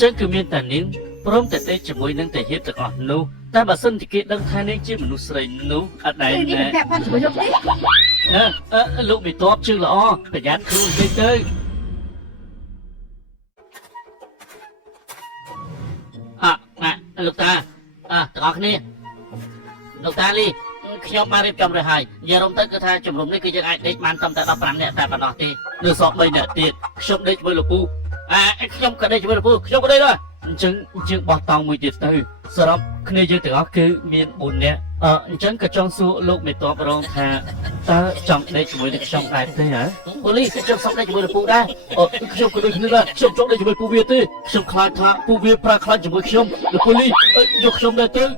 ចឹងគឺមានតែនាងព្រមតែទេជាមួយនឹងតាហ៊ានទាំងអស់នោះតែបើសិនជាគេដឹងថានាងជាមនុស្សស្រីនោះអត់ដែលណាលោកមិនតបជើងល្អប្រយ័ត្នខ្លួនពេកទៅលោកតាទាំងអស់គ្នាលោកតាលីខ្ញុំបានរៀបចំរួចហើយនិយាយរំទៅគឺថាជំរុំនេះគឺយើងអាចដេកបានត្រឹមតែ15នាក់តែប៉ុណ្ណោះទេនៅសល់3នាក់ទៀតខ្ញុំដេកជាមួយលោកពូខ្ញុំក៏ដេកជាមួយលោកពូខ្ញុំក៏ដេកដែរអញ្ចឹងយើងបោះតង់មួយទៀតទៅសរុបគ្នាយើងទាំងអស់គឺមាន4នាក់អញ្ចឹងក៏ចង់សួរលោកមេតបរងថាតើចង់ដេកជាមួយនឹងខ្ញុំដែរទេហ៎ប៉ូលីសខ្ញុំសុំដេកជាមួយលោកពូដែរខ្ញុំក៏ដូចគ្នាដែរខ្ញុំចង់ដេកជាមួយពូវាទេខ្ញុំខ្លាចថាពូវាប្រើខ្លាចជាមួយខ្ញុំលោកប៉ូលីសយកខ្ញុំដែរទៅឯង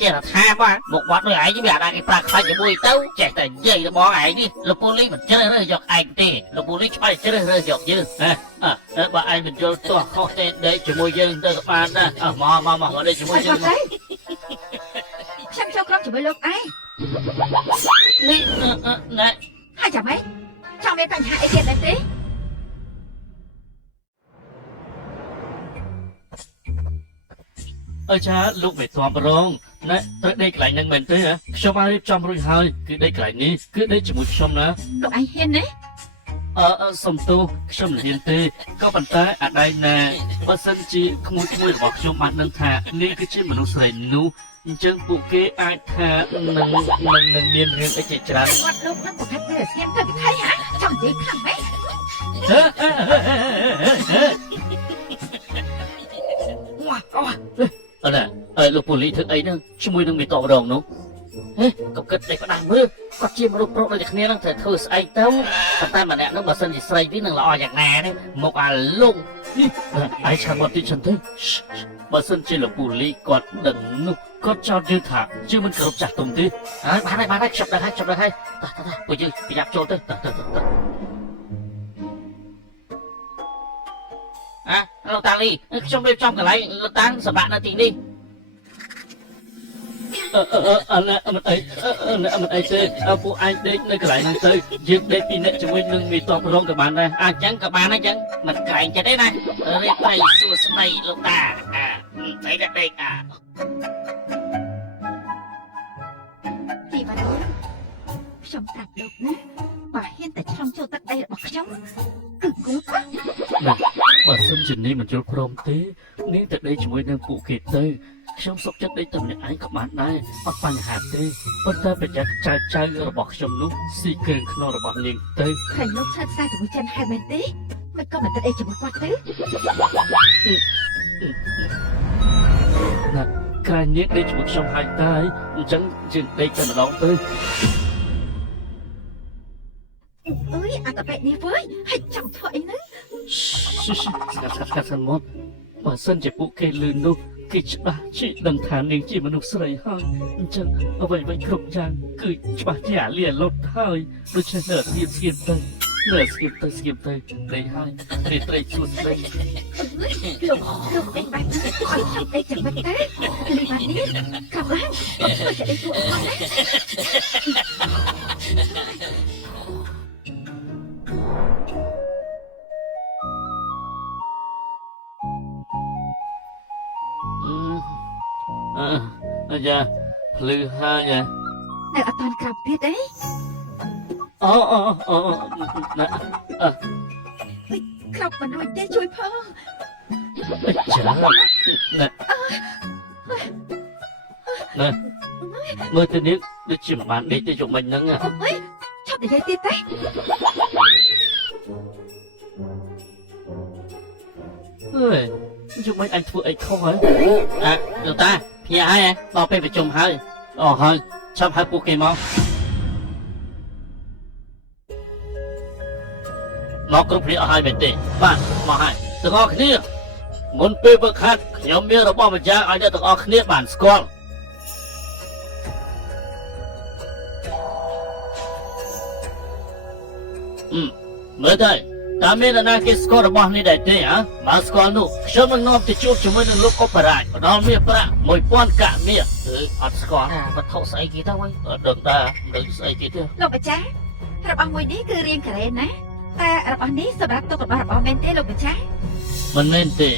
ចេះតែថាមកបាត់ដូចឯងវាអាចគេប្រើខ្លាចជាមួយទៅចេះតែនិយាយរបស់ឯងនេះលោកប៉ូលីសមិនជ្រើសរើសយកឯងទេលោកប៉ូលីសឆ្លៃជ្រើសរើសយកយើងបើឯងមិនយល់ទោះខុសទេដេកជាមួយយើងទៅក៏បានដែរមកដេកជាមួយយើងខ្ញុំចូលក្រុមជាមួយលោកឯងនេះណែហើយចាំម៉េចចង់មានបញ្ហាអីទៀតដែរទេចាលោកមេធាបរងណែត្រូវដេកកន្លែងហ្នឹងមែនទេខ្ញុំបានរៀបចំរួចហើយគឺដេកកន្លែងនេះគឺដេកជាមួយខ្ញុំណាលោកឯងហ៊ានទេសុំទោសខ្ញុំមិនហ៊ានទេក៏ប៉ុន្តែអដែងណាបើសិនជាក្មួយរបស់ខ្ញុំបានដឹងថានេះគឺជាមនុស្សស្រីនោះអញ្ចឹងពួកគេអាចថានឹងមានរឿងអីជាច្រើនគាត់លោកនឹងបង្ហាត់ទៅស្ងៀមទៅពីថៃហ่ะចង់និយាយខ្លាំងម៉េចលោកប៉ូលីសធ្វើអីហ្នឹងជាមួយនឹងមេតបរងនោះក៏គិតតែផ្ដាំមើលគាត់ជាមនុស្សប្រុសដូចគ្នានឹងត្រូវធ្វើស្អីទៅប៉ុន្តែម្នាក់នោះបើសិនជាស្រីវានឹងល្អយ៉ាងណាទេមកអាលងនេះឯងឆាប់មកទីฉันទៅបើសិនជាលោកប៉ូលីសគាត់ដឹងនោះគាត់ចោទយើងថាយើងមិនគ្រប់ចាស់ទុំទេហើយបានហើយខ្ញុំដឹងហើយតោះពួកយើងប្រញាប់ចូលទៅលោកតាលីខ្ញុំរៀបចំកន្លែងលោកតាសម្រាប់នៅទីនេះមិនអីទេពួកឯងដេកនៅកន្លែងហ្នឹងទៅយើងដេកពីអ្នកជាមួយនឹងមេតបរងក៏បានដែរអញ្ចឹងក៏បានអញ្ចឹងមិនក្រែងចិត្តទេណារៀបឲ្យសួស្ដីលោកតាដេកទីបានខ្ញុំប្រាប់លោកណាបើហ៊ានតែឆ្លងចូលទឹកដីរបស់ខ្ញុំគឺគូបើសិនជានេះមិនយល់ព្រមទេនាងទៅដេកជាមួយនឹងពួកគេទៅខ្ញុំសុខចិត្តដេកតែម្នាក់ឯងក៏បានដែរអត់បញ្ហាទេប៉ុន្តែប្រយ័ត្នចៅរបស់ខ្ញុំនោះស៊ីគ្រឿងក្នុងរបស់នាងទៅឃើញលោកឆាត់សារជាមួយចិនហៅមែនទេមិនក៏មិនទៅដេកជាមួយគាត់ទេណាក្រែងនាងដេកជាមួយខ្ញុំហើយតែអញ្ចឹងយើងដេកតែម្ដងទៅអើយអត់តែនេះវើយហើយចង់ធ្វើអីហ្នឹងស្កាត់មកបើសិនជាពួកគេលឺនោះគេច្បាស់ជាដឹងថានាងជាមនុស្សស្រីហើយអញ្ចឹងអ្វីគ្រប់យ៉ាងគឺច្បាស់ជាអាលីអាលុតហើយដូច្នេះនៅស្ងៀមទៅស្ងៀមទៅដេកហើយត្រីសួស្ដីលោកឯងបាច់ទៅអត់ចាំអីចាំមិនទេលីបាននេះកាប់ឡើងអត់ទៅអីពួកអត់យ៉ាភ្លឺហើយនៅអត់តាន់ក្រាបទៀតទេក្រាបមិនរួចទេជួយផងចាណែមើលទៅនេះដូចជាមិនបានដេកទេយកមិញហ្នឹងឆាប់និយាយទៀតទេយកមិញអញធ្វើអីខុសហើយលោកតាភ្ញាក់ហើយដល់ពេលប្រជុំហើយហើយចាប់ហៅពួកគេមកគ្រប់គ្នាអស់ហើយមែនទេបាទមកហើយទាំងអស់គ្នាមុនពេលវឹកហាត់ខ្ញុំមានរបស់ម្យ៉ាងឲ្យអ្នកទាំងអស់គ្នាបានស្គាល់មើលទៅតើមាននរណាគេស្គាល់របស់នេះដែរទេបើស្គាល់នោះខ្ញុំនឹងនាំទៅជួបជាមួយនឹងលោកអបរាជផ្ដល់មាសប្រាក់1000កាក់មាសអត់ស្គាល់វត្ថុស្អីគេទៅអត់ដឹងតាមិនដឹងស្អីគេទេលោកអាចារ្យរបស់មួយនេះគឺរៀងការ៉េណាតែរបស់នេះសម្រាប់ទុករបស់មែនទេលោកម្ចាស់មិនមែនទេ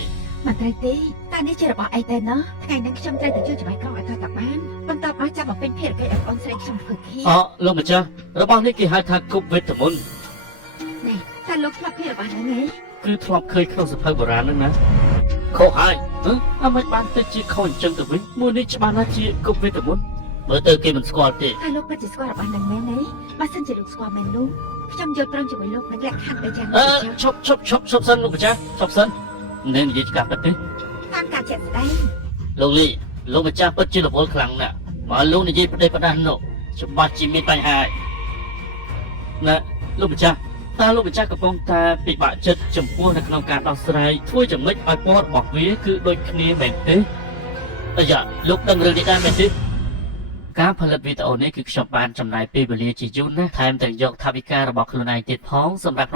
មិនត្រូវទេតែនេះជារបស់អីតែណោះថ្ងៃនេះខ្ញុំត្រូវទៅជួយចំបាយកងឲ្យគាត់កลับបានបន្ទាប់មកចាំមកពេញភារកិច្ចឲ្យបងស្រីខ្ញុំធ្វើគី អូលោកម្ចាស់របស់នេះគេហៅថាគប់វេទមន្ត នេះតែលោកធ្លាប់ឃើញរបស់ហ្នឹងឯង គឺធ្លាប់ឃើញក្នុងសភៅបុរាណហ្នឹងណាខុសហើយអមិនបានទៅជាខុសអញ្ចឹងទៅវិញមួយនេះច្បាស់ណាស់ជាគប់វេទមន្តមើលទៅគេមិនស្គាល់ទេ តែលោកពិតជាស្គាល់របស់ហ្នឹងមែនទេបើសិនជាលោកស្គាល់មែននោះខ្ញុំយល់ព្រមជាមួយលោកនឹងលក្ខខណ្ឌទៅយ៉ាង ឈប់សិនលោកម្ចាស់ឈប់សិននឹងនិយាយការពិតទេ តាមការជាក់ស្ដែង លោកលីលោកម្ចាស់ពិតជារវល់ខ្លាំងណាស់បើលោកនិយាយប្រទេសប្រដាស់នោះច្បាស់ជាមានបញ្ហាហើយណាលោកម្ចាស់តើលោកម្ចាស់កំពុងតែពិបាកចិត្តចំពោះនៅក្នុងការដោះស្រាយធ្វើចំណេចឲ្យពណ៌របស់វាគឺដូចគ្នាមែនទេអាយ៉ាលោកដឹងរឿងនេះដែរមែនទេការផលិតវីដេអូនេះគឺខ្ញុំបានចំណាយពេលវេលាជាយូរណាស់ថែមទាំងយកថវិការបស់ខ្លួនឯងទៀតផងសម្រាប់